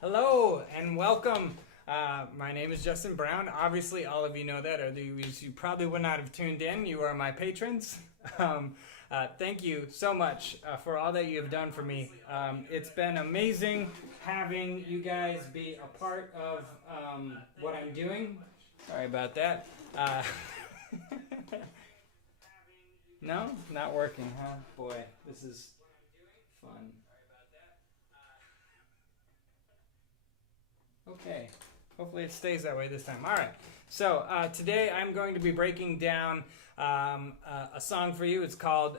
Hello and welcome. My name is Justin Brown. Obviously, all of you know that, or you probably would not have tuned in. You are my patrons. Thank you so much for all that you have done for me. It's been amazing having you guys be a part of what I'm doing. Sorry about that. No, not working, huh? Boy, this is fun. Okay, hopefully it stays that way this time. All right, so today I'm going to be breaking down a song for you. It's called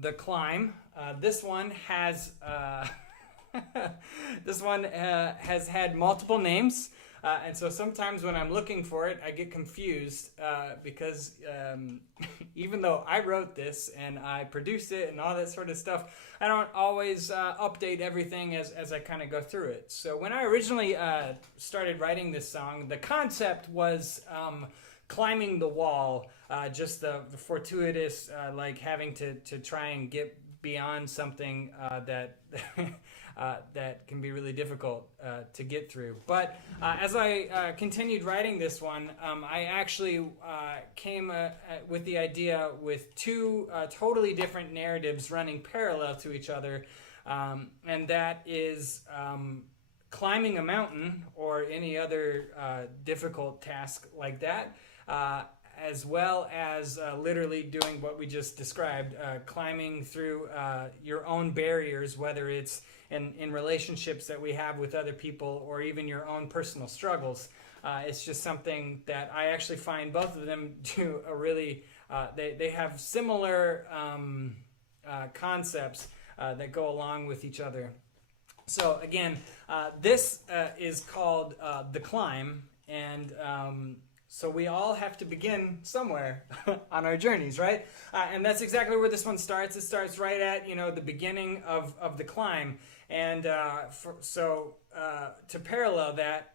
"The Climb." This one has has had multiple names. And so sometimes when I'm looking for it, I get confused because even though I wrote this and I produced it and all that sort of stuff, I don't always update everything as I kind of go through it. So when I originally started writing this song, the concept was climbing the wall, just the fortuitous, like having to try and get beyond something that that can be really difficult to get through. But as I continued writing this one, I actually came with the idea with two totally different narratives running parallel to each other, and that is climbing a mountain or any other difficult task like that. As well as literally doing what we just described, climbing through your own barriers, whether it's in relationships that we have with other people or even your own personal struggles. It's just something that I actually find both of them do a really, they have similar concepts that go along with each other. So again, this is called The Climb, and so we all have to begin somewhere on our journeys, right? And that's exactly where this one starts. It starts right at, the beginning of the climb. And to parallel that,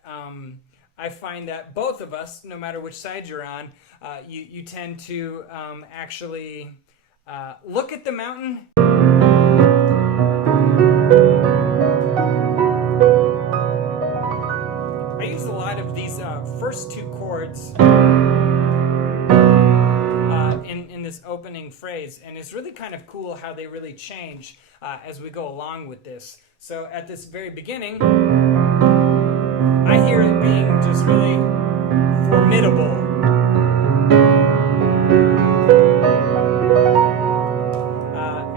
I find that both of us, no matter which side you're on, you tend to actually look at the mountain. I use a lot of these first two chords in this opening phrase, and it's really kind of cool how they really change as we go along with this. So at this very beginning, I hear it being just really formidable.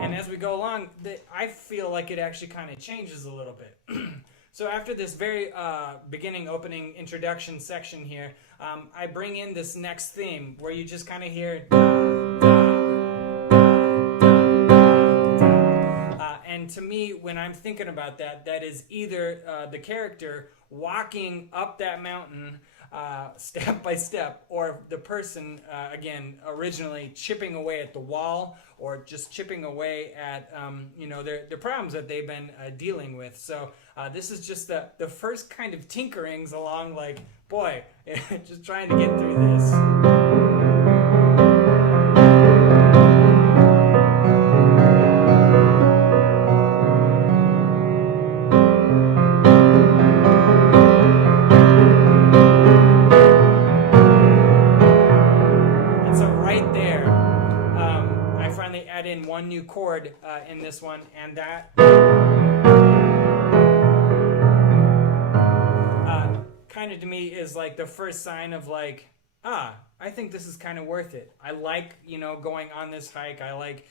And as we go along, I feel like it actually kind of changes a little bit. So after this very beginning, opening, introduction section here, I bring in this next theme where you just kind of hear da, da, da, da, da, da. And to me, when I'm thinking about that, that is either the character walking up that mountain step by step, or the person, again, originally chipping away at the wall, or just chipping away at their problems that they've been dealing with. So this is just the first kind of tinkerings along, like, boy, just trying to get through this. Add in one new chord in this one, and that kind of to me is like the first sign of like, I think this is kind of worth it. I like, going on this hike. I like,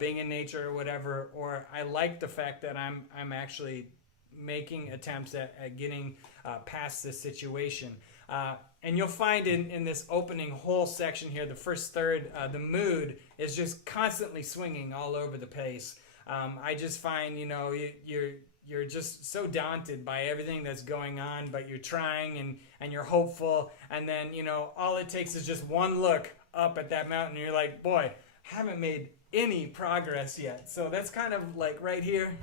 being in nature or whatever, or I like the fact that I'm actually making attempts at getting past this situation. And you'll find in this opening whole section here, the first third, the mood is just constantly swinging all over the place. I just find, you're just so daunted by everything that's going on, but you're trying and you're hopeful. And then, all it takes is just one look up at that mountain. And you're like, boy, I haven't made any progress yet. So that's kind of like right here.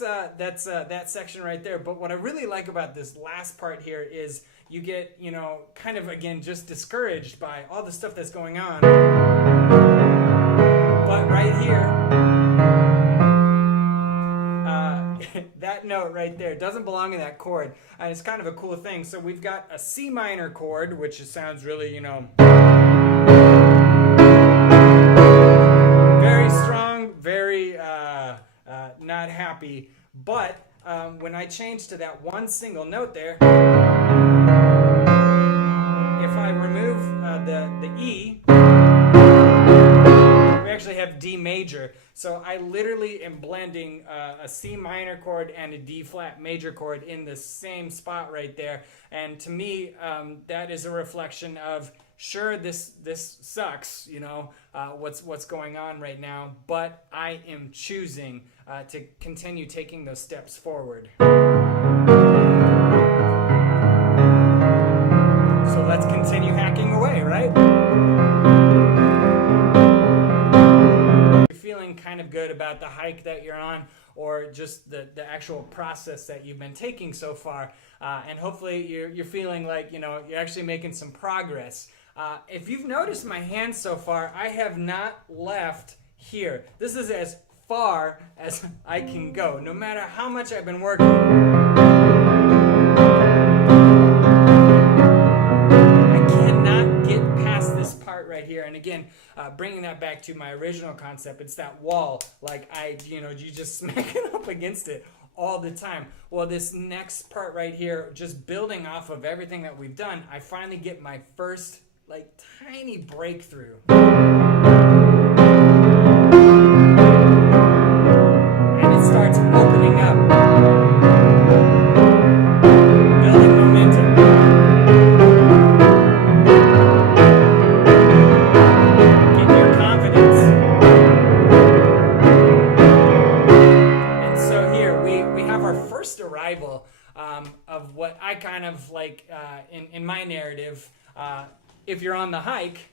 that's that section right there. But what I really like about this last part here is you get, kind of again just discouraged by all the stuff that's going on. But right here, that note right there doesn't belong in that chord, and it's kind of a cool thing. So we've got a C minor chord, which sounds really, very strong, very not happy. But when I change to that one single note there, if I remove the E, we actually have D major. So I literally am blending a C minor chord and a D flat major chord in the same spot right there. And to me, that is a reflection of, sure, this sucks, what's going on right now, but I am choosing to continue taking those steps forward. So let's continue hacking away, right? Feeling kind of good about the hike that you're on, or just the actual process that you've been taking so far, and hopefully you're feeling like you're actually making some progress. If you've noticed my hands so far, I have not left here. This is as far as I can go, no matter how much I've been working. Right here, and again, bringing that back to my original concept, it's that wall. Like you just smack it up against it all the time. Well, this next part right here, just building off of everything that we've done, I finally get my first tiny breakthrough. And it starts opening up, building momentum. Arrival of what I kind of like in my narrative. If you're on the hike,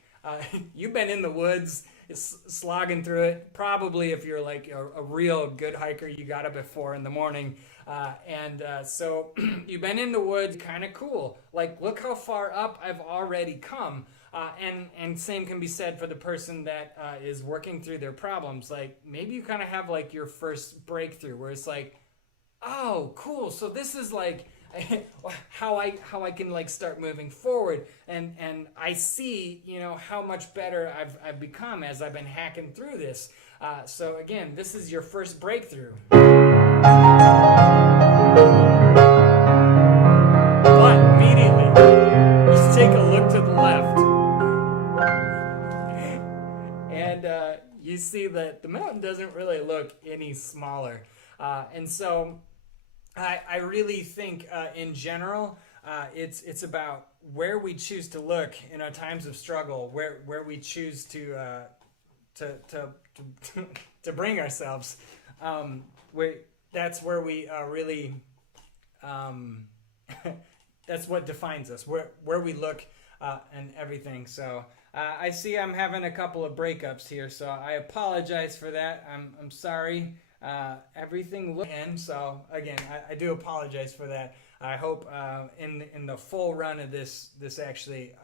you've been in the woods, slogging through it. Probably if you're like a real good hiker, you got up at 4 in the morning. So you've been in the woods, kind of cool. Like, look how far up I've already come. And same can be said for the person that is working through their problems. Like, maybe you kind of have like your first breakthrough where it's like, oh, cool. So this is like how I can like start moving forward, and I see how much better I've become as I've been hacking through this. So again, this is your first breakthrough. But immediately, just take a look to the left, and you see that the mountain doesn't really look any smaller. And so I really think in general, it's about where we choose to look in our times of struggle, where we choose to bring ourselves. That's where we really, that's what defines us, where we look and everything. So I see I'm having a couple of breakups here, so I apologize for that. I'm sorry. Everything in, so again, I do apologize for that. I hope in the full run of this actually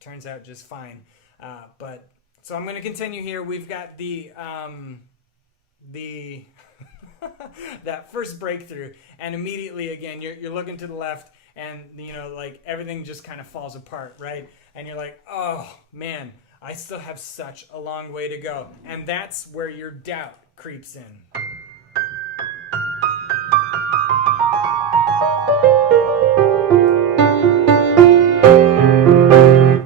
turns out just fine. But so I'm going to continue here. We've got the that first breakthrough, and immediately again you're looking to the left, and like everything just kind of falls apart, right? And you're like, oh man, I still have such a long way to go, and that's where your doubt creeps in.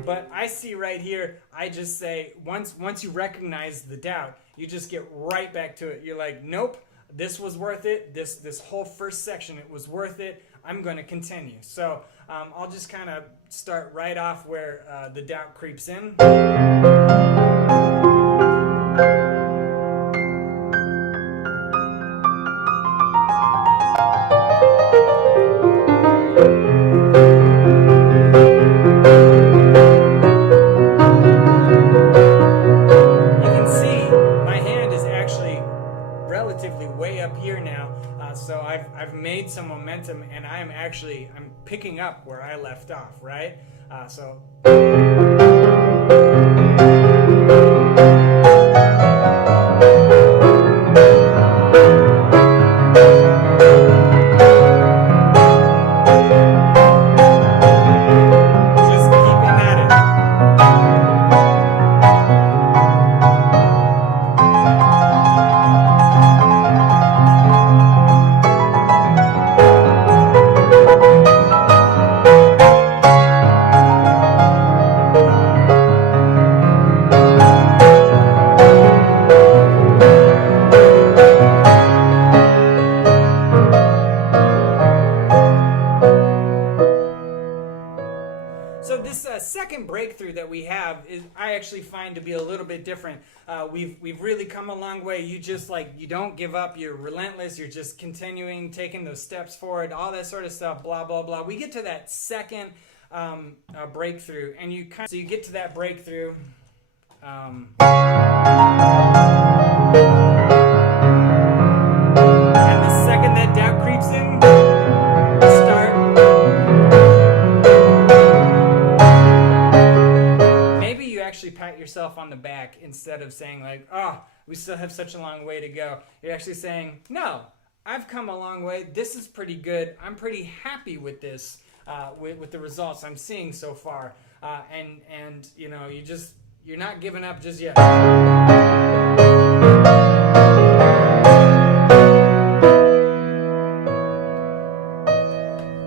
But I see right here, I just say, once you recognize the doubt, you just get right back to it. You're like, nope, this was worth it. This whole first section, it was worth it. I'm going to continue. So I'll just kind of start right off where the doubt creeps in. I've made some momentum, and I'm picking up where I left off, right? So. So this second breakthrough that we have is I actually find to be a little bit different. We've really come a long way. You just you don't give up. You're relentless. You're just continuing, taking those steps forward, all that sort of stuff. Blah blah blah. We get to that second breakthrough, and you get to that breakthrough. And the second that doubt creeps in, start. Maybe you actually pat yourself on the back instead of saying like, oh, we still have such a long way to go. You're actually saying, no, I've come a long way. This is pretty good. I'm pretty happy with this, with the results I'm seeing so far. And you know, you're not giving up just yet.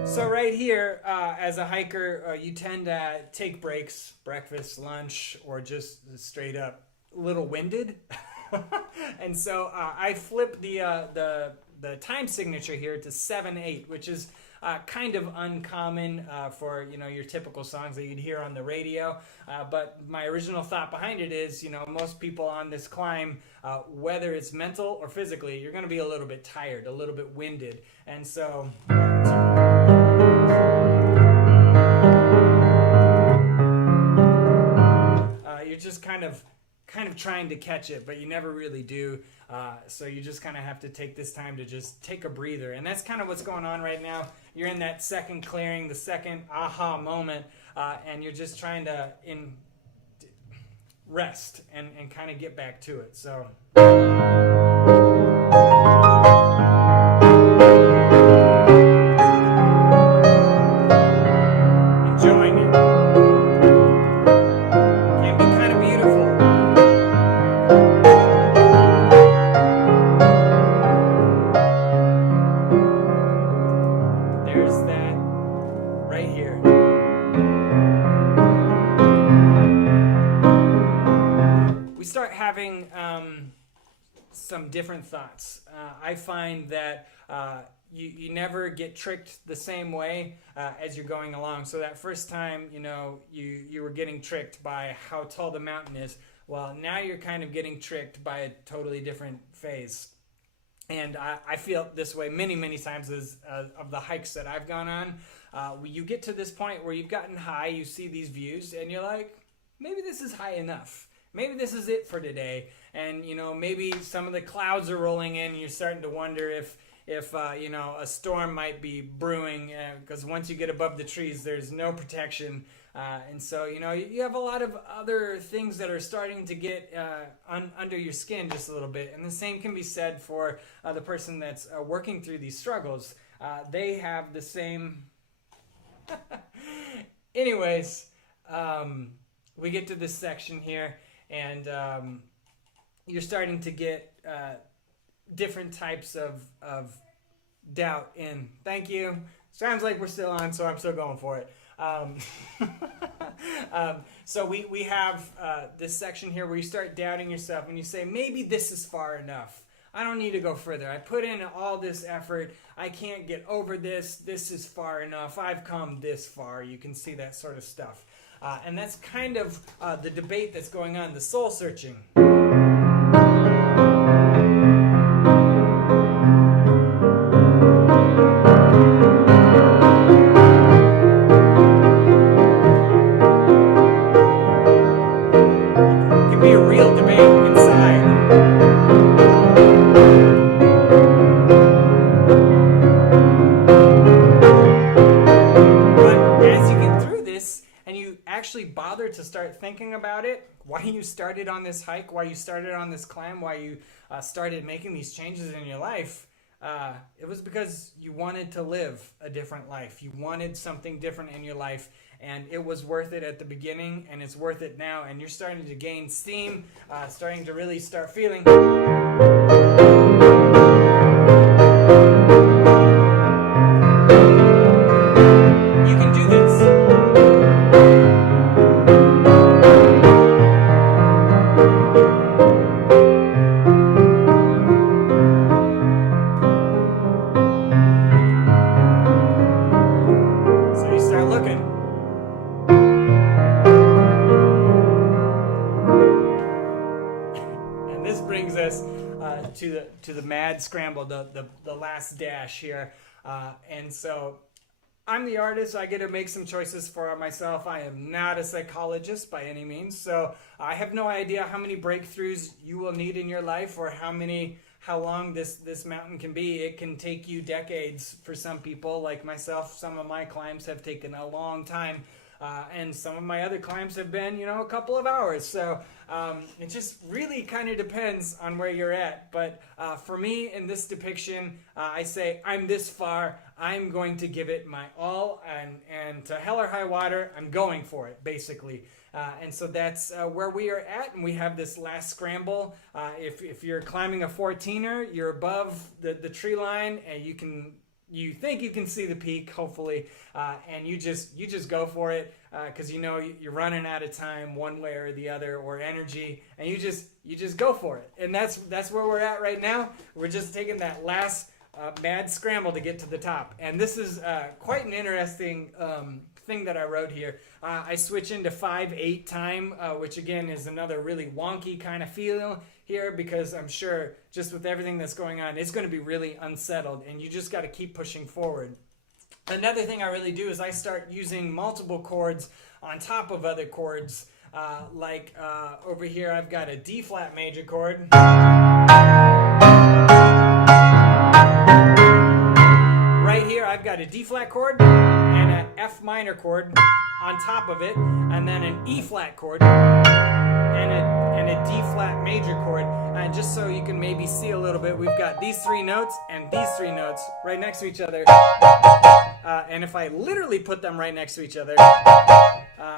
So right here, as a hiker, you tend to take breaks, breakfast, lunch, or just straight up a little winded. And so I flip the time signature here to 7/8, which is kind of uncommon for your typical songs that you'd hear on the radio. But my original thought behind it is, most people on this climb, whether it's mental or physically, you're going to be a little bit tired, a little bit winded, and so. You're just kind of trying to catch it, but you never really do. So you just kind of have to take this time to just take a breather. And that's kind of what's going on right now. You're in that second clearing, the second aha moment, and you're just trying to rest and kind of get back to it. So. Enjoying it. Can be kind of beautiful. There's that right here. We start having some different thoughts. I find that you never get tricked the same way as you're going along. So that first time, you were getting tricked by how tall the mountain is. Well, now you're kind of getting tricked by a totally different phase. And I feel this way many, many times of the hikes that I've gone on. You get to this point where you've gotten high, you see these views, and you're like, maybe this is high enough. Maybe this is it for today. And, maybe some of the clouds are rolling in, and you're starting to wonder if a storm might be brewing, because once you get above the trees, there's no protection. And so, you have a lot of other things that are starting to get under your skin just a little bit. And the same can be said for the person that's working through these struggles. They have the same. Anyways, we get to this section here, and you're starting to get different types of doubt in. Thank you. Sounds like we're still on, so I'm still going for it. So we have this section here where you start doubting yourself and you say, maybe this is far enough. I don't need to go further. I put in all this effort. I can't get over this. This is far enough. I've come this far. You can see that sort of stuff. And that's kind of the debate that's going on, the soul searching. Be a real debate inside. actually bother to start thinking about it, why you started on this hike, why you started on this climb, why you started making these changes in your life, it was because you wanted to live a different life. You wanted something different in your life, and it was worth it at the beginning, and it's worth it now, and you're starting to gain steam, starting to really start feeling. You can do this. So you start looking. And this brings us to the mad scramble, the last dash here. And so I'm the artist. I get to make some choices for myself. I am not a psychologist by any means, so I have no idea how many breakthroughs you will need in your life, or how long this mountain can be. It can take you decades for some people, like myself. Some of my climbs have taken a long time, and some of my other climbs have been, a couple of hours. So it just really kind of depends on where you're at. But for me, in this depiction, I say, I'm this far. I'm going to give it my all, and to hell or high water, I'm going for it, basically. And so that's where we are at, and we have this last scramble. If you're climbing a 14er, you're above the tree line, and you think you can see the peak, hopefully, and you just go for it, because you're running out of time one way or the other, or energy, and you just go for it. And that's where we're at right now. We're just taking that last mad scramble to get to the top. And this is quite an interesting thing that I wrote here. I switch into 5/8 time, which again is another really wonky kind of feel here, because I'm sure just with everything that's going on, it's going to be really unsettled, and you just got to keep pushing forward. Another thing I really do is I start using multiple chords on top of other chords. Like over here, I've got a D flat major chord. Right here, I've got a D flat chord and an F minor chord on top of it, and then an E flat chord and a D flat major chord. And just so you can maybe see a little bit, we've got these three notes and these three notes right next to each other. And if I literally put them right next to each other,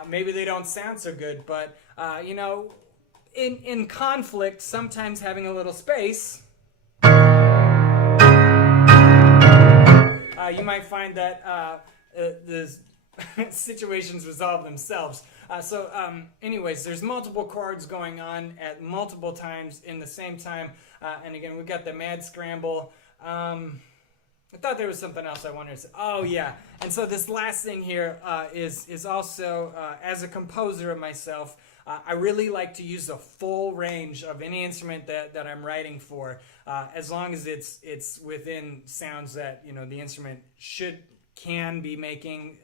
maybe they don't sound so good. But in conflict, sometimes having a little space, you might find that the situations resolve themselves. Anyways, there's multiple chords going on at multiple times in the same time. And again, we've got the mad scramble. I thought there was something else I wanted to say. Oh, yeah. And so this last thing here is also, as a composer of myself, I really like to use the full range of any instrument that I'm writing for, as long as it's within sounds that the instrument can be making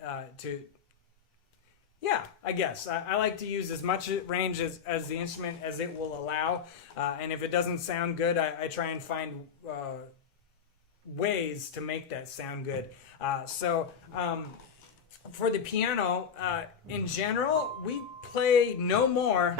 I guess. I like to use as much range as the instrument as it will allow, and if it doesn't sound good, I try and find ways to make that sound good. For the piano, in general, we play no more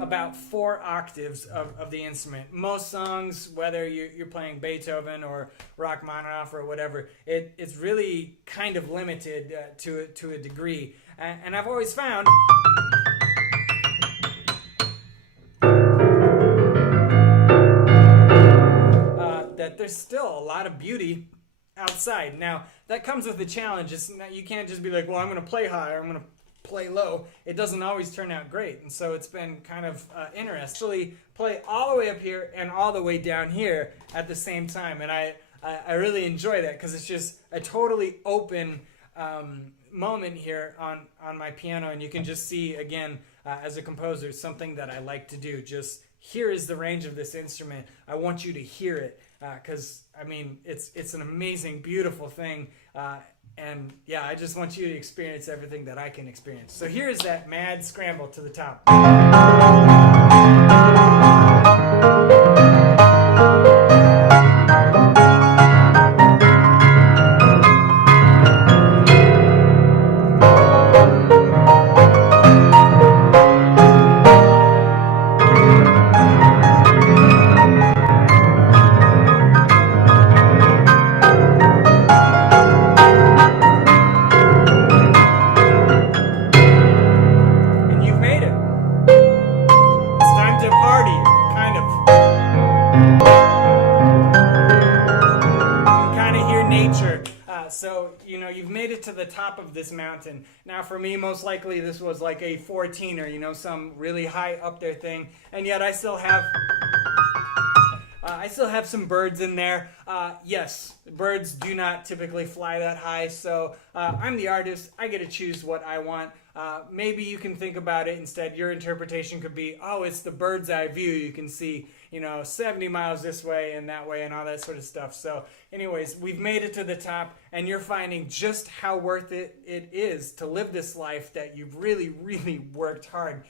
about 4 octaves of the instrument. Most songs, whether you're playing Beethoven or Rachmaninoff or whatever, it's really kind of limited to a degree. And I've always found that there's still a lot of beauty outside. Now, that comes with the challenge. You can't just be like, well, I'm going to play high or I'm going to play low. It doesn't always turn out great. And so it's been kind of interesting. Actually, play all the way up here and all the way down here at the same time. And I really enjoy that, because it's just a totally open moment here on my piano. And you can just see, again, as a composer, something that I like to do. Just here is the range of this instrument. I want you to hear it. Because it's an amazing, beautiful thing, and yeah, I just want you to experience everything that I can experience. So here's that mad scramble to the top. to the top of this mountain. Now for me, most likely this was like a 14er, you know, some really high up there thing, and yet I still have some birds in there. Yes, birds do not typically fly that high, so I'm the artist. I get to choose what I want. Maybe you can think about it instead. Your interpretation could be, oh, it's the bird's eye view. You can see, 70 miles this way and that way and all that sort of stuff. So anyways, we've made it to the top, and you're finding just how worth it is to live this life that you've really, really worked hard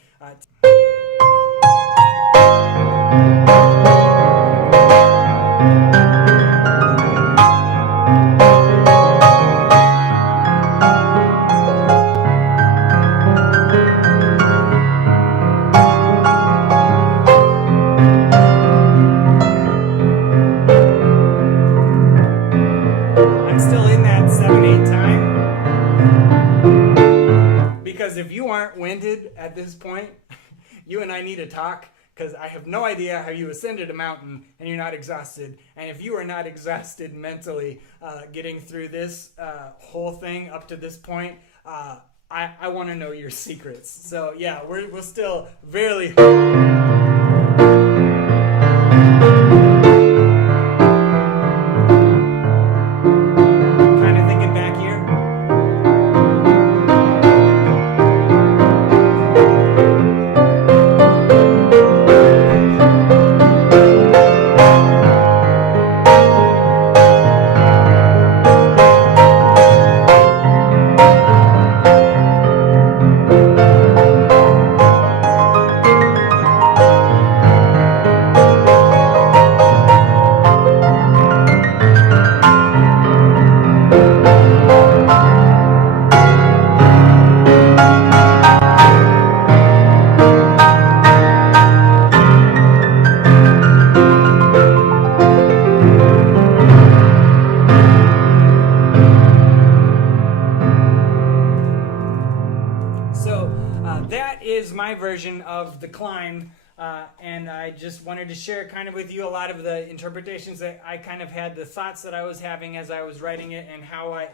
I'm still in that 7/8 time. Because if you aren't winded at this point, you and I need to talk, because I have no idea how you ascended a mountain and you're not exhausted. And if you are not exhausted mentally getting through this whole thing up to this point, I want to know your secrets. So yeah, we're still very... That is my version of the climb, and I just wanted to share kind of with you a lot of the interpretations that I kind of had, the thoughts that I was having as I was writing it, and how